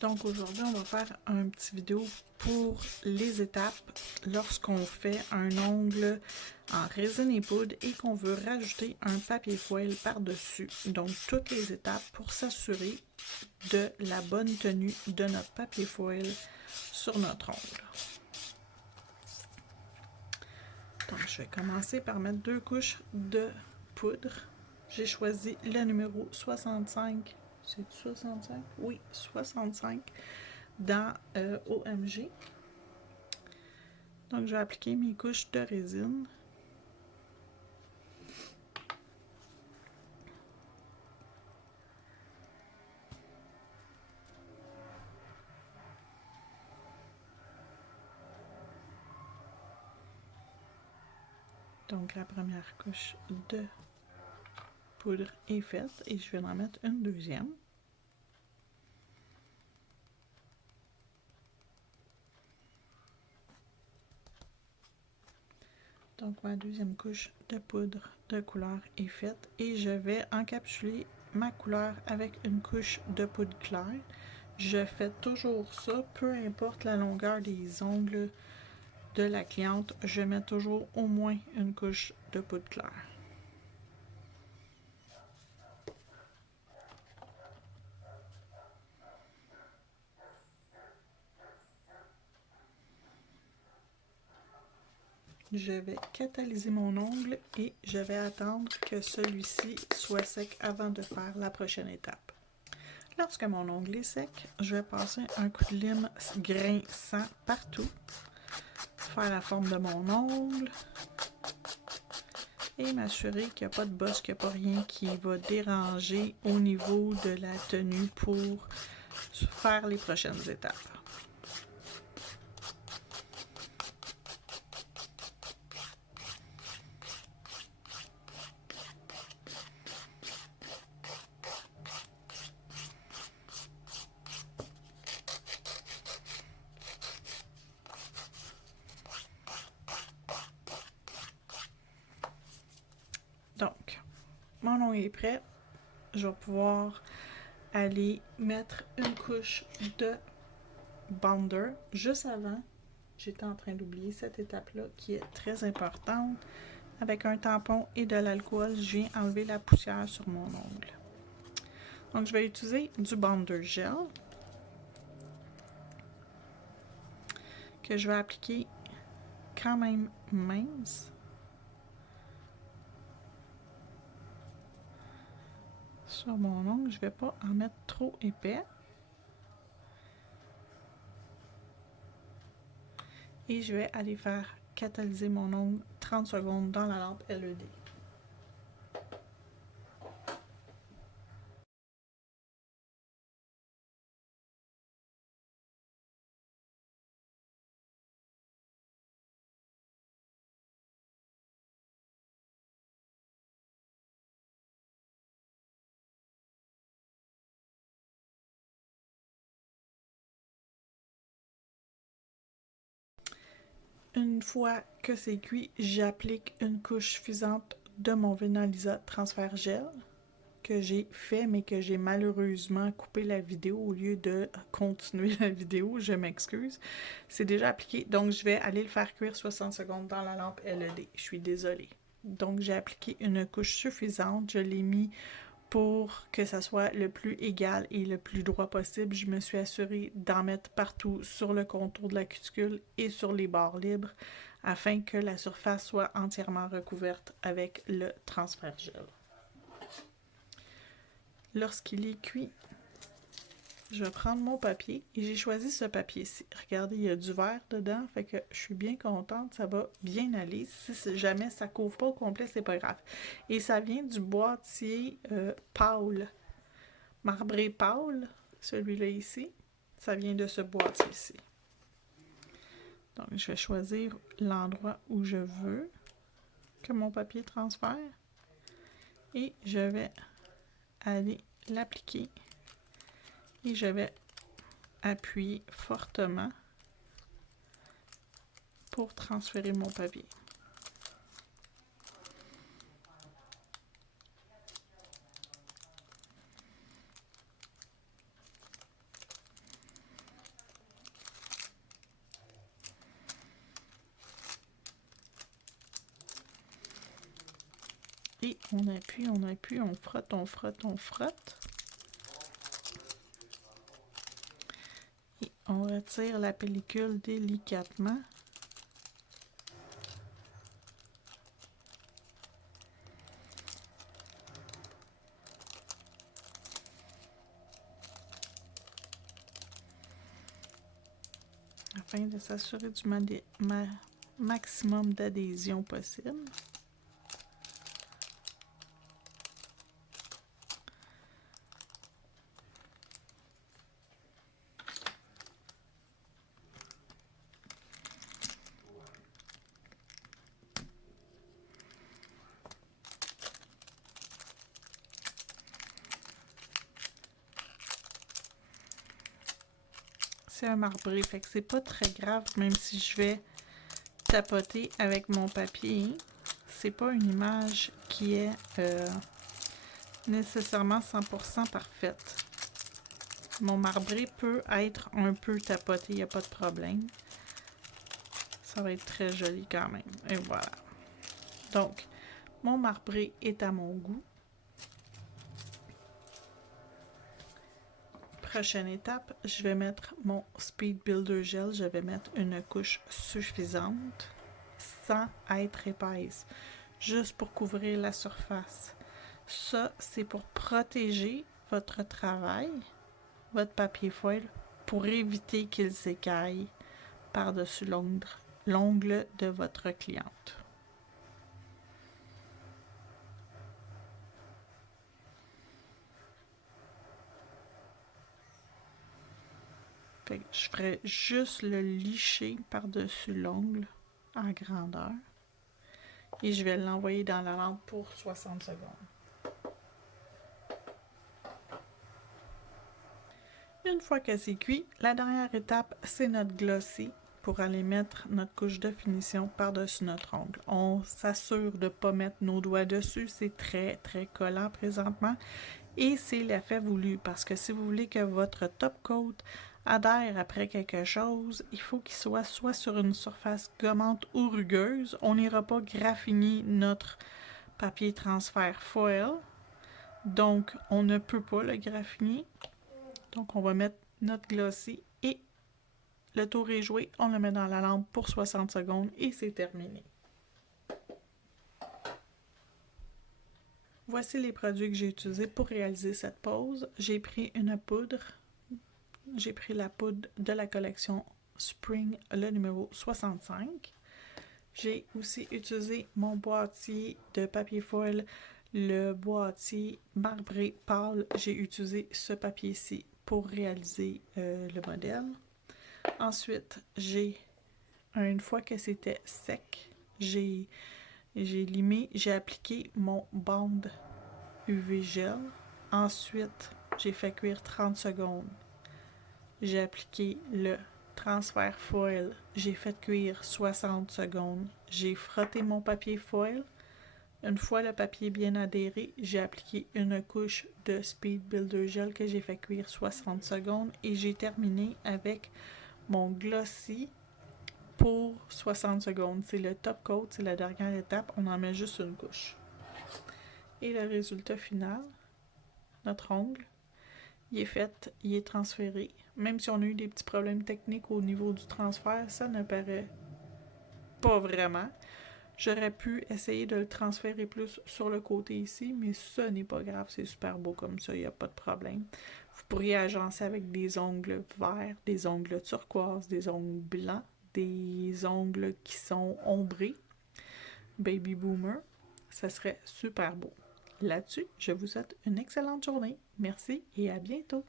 Donc aujourd'hui, on va faire un petit vidéo pour les étapes lorsqu'on fait un ongle en résine et poudre et qu'on veut rajouter un papier foil par-dessus. Donc toutes les étapes pour s'assurer de la bonne tenue de notre papier foil sur notre ongle. Donc je vais commencer par mettre 2 couches de poudre. J'ai choisi le numéro 65. C'est 65? Oui, 65 dans OMG. Donc, je vais appliquer mes couches de résine. Donc, la première couche de poudre est faite et je vais en mettre une deuxième. Donc, ma deuxième couche de poudre de couleur est faite et je vais encapsuler ma couleur avec une couche de poudre claire. Je fais toujours ça, peu importe la longueur des ongles de la cliente, je mets toujours au moins une couche de poudre claire. Je vais catalyser mon ongle et je vais attendre que celui-ci soit sec avant de faire la prochaine étape. Lorsque mon ongle est sec, je vais passer un coup de lime grinçant partout, faire la forme de mon ongle et m'assurer qu'il n'y a pas de bosse, qu'il n'y a pas rien qui va déranger au niveau de la tenue pour faire les prochaines étapes. Donc, mon ongle est prêt. Je vais pouvoir aller mettre une couche de bonder. Juste avant, j'étais en train d'oublier cette étape-là qui est très importante. Avec un tampon et de l'alcool, je viens enlever la poussière sur mon ongle. Donc, je vais utiliser du bonder gel que je vais appliquer quand même mince sur mon ongle. Je ne vais pas en mettre trop épais. Et je vais aller faire catalyser mon ongle 30 secondes dans la lampe LED. Une fois que c'est cuit, j'applique une couche suffisante de mon Venalisa Transfer Gel que j'ai fait, mais que j'ai malheureusement coupé la vidéo au lieu de continuer la vidéo. Je m'excuse. C'est déjà appliqué, donc je vais aller le faire cuire 60 secondes dans la lampe LED. Je suis désolée. Donc j'ai appliqué une couche suffisante. Je l'ai mis pour que ça soit le plus égal et le plus droit possible. Je me suis assurée d'en mettre partout sur le contour de la cuticule et sur les bords libres afin que la surface soit entièrement recouverte avec le transfert gel. Lorsqu'il est cuit, je vais prendre mon papier et j'ai choisi ce papier-ci. Regardez, il y a du vert dedans, fait que je suis bien contente, ça va bien aller. Si jamais ça couvre pas au complet, c'est pas grave. Et ça vient du boîtier Paul, marbré Paul, celui-là ici. Ça vient de ce boîtier-ci. Donc, je vais choisir l'endroit où je veux que mon papier transfère et je vais aller l'appliquer et je vais appuyer fortement pour transférer mon papier. Et on appuie, on frotte, on frotte, on frotte. Et on retire la pellicule délicatement. Afin de s'assurer du maximum d'adhésion possible. C'est un marbré, fait que c'est pas très grave, même si je vais tapoter avec mon papier. C'est pas une image qui est nécessairement 100% parfaite. Mon marbré peut être un peu tapoté, il n'y a pas de problème. Ça va être très joli quand même. Et voilà. Donc, mon marbré est à mon goût. Prochaine étape, je vais mettre mon Speed Builder Gel. Je vais mettre une couche suffisante sans être épaisse, juste pour couvrir la surface. Ça, c'est pour protéger votre travail, votre papier foil, pour éviter qu'il s'écaille par-dessus l'ongle de votre cliente. Fait que je ferai juste le licher par-dessus l'ongle en grandeur. Et je vais l'envoyer dans la lampe pour 60 secondes. Une fois que c'est cuit, la dernière étape, c'est notre glossy pour aller mettre notre couche de finition par-dessus notre ongle. On s'assure de ne pas mettre nos doigts dessus, c'est très très collant présentement. Et c'est l'effet voulu, parce que si vous voulez que votre top coat adhère après quelque chose, il faut qu'il soit sur une surface gommante ou rugueuse. On n'ira pas graffiner notre papier transfert foil, donc on ne peut pas le graffiner. Donc on va mettre notre glossy et le tour est joué, on le met dans la lampe pour 60 secondes et c'est terminé. Voici les produits que j'ai utilisés pour réaliser cette pose. J'ai pris une poudre. J'ai pris la poudre de la collection Spring, le numéro 65. J'ai aussi utilisé mon boîtier de papier foil, le boîtier marbré pâle. J'ai utilisé ce papier-ci pour réaliser le modèle. Ensuite, une fois que c'était sec, j'ai limé, j'ai appliqué mon bande UV gel. Ensuite, j'ai fait cuire 30 secondes. J'ai appliqué le transfert foil. J'ai fait cuire 60 secondes. J'ai frotté mon papier foil. Une fois le papier bien adhéré, j'ai appliqué une couche de Speed Builder Gel que j'ai fait cuire 60 secondes. Et j'ai terminé avec mon glossy pour 60 secondes. C'est le top coat, c'est la dernière étape. On en met juste une couche. Et le résultat final, notre ongle, il est fait, il est transféré. Même si on a eu des petits problèmes techniques au niveau du transfert, ça ne paraît pas vraiment. J'aurais pu essayer de le transférer plus sur le côté ici, mais ce n'est pas grave, c'est super beau comme ça, il n'y a pas de problème. Vous pourriez agencer avec des ongles verts, des ongles turquoise, des ongles blancs, des ongles qui sont ombrés, baby boomer, ça serait super beau. Là-dessus, je vous souhaite une excellente journée. Merci et à bientôt.